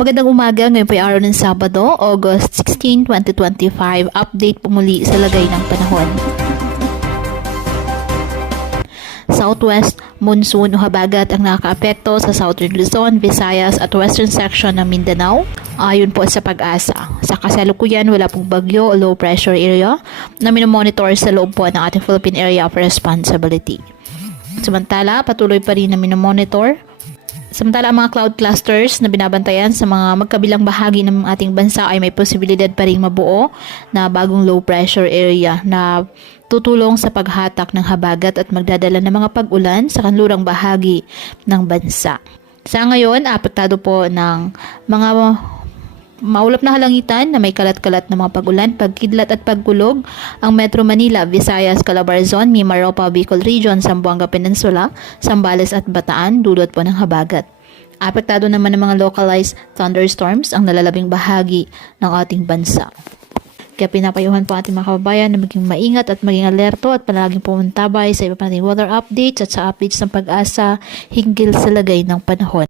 Magandang umaga, ngayon po ay araw ng Sabado, August 16, 2025. Update po muli sa lagay ng panahon. Southwest monsoon o habagat ang nakakaapekto sa Southern Luzon, Visayas at Western section ng Mindanao. Ayon po sa Pag-asa. Sa kasalukuyan, wala pong bagyo o low pressure area na minomonitor sa loob po ng ating Philippine Area of Responsibility. Samantala, patuloy pa rin na minomonitor. Samantala, ang mga cloud clusters na binabantayan sa mga magkabilang bahagi ng ating bansa ay may posibilidad pa rin mabuo na bagong low pressure area na tutulong sa paghatak ng habagat at magdadala ng mga pag-ulan sa kanlurang bahagi ng bansa. Sa ngayon, apektado po ng mga maulap na halangitan na may kalat-kalat na mga pag-ulan, pagkidlat at pagkulog ang Metro Manila, Visayas, Calabarzon, Mimaropa, Bicol Region, Zamboanga Peninsula, Zambales at Bataan, dulot po ng habagat. Apektado naman ng mga localized thunderstorms ang nalalabing bahagi ng ating bansa. Kaya pinapayuhan po ating mga kababayan na maging maingat at maging alerto at palaging pumuntabay sa iba pa nating weather updates at sa updates ng Pag-asa hinggil sa lagay ng panahon.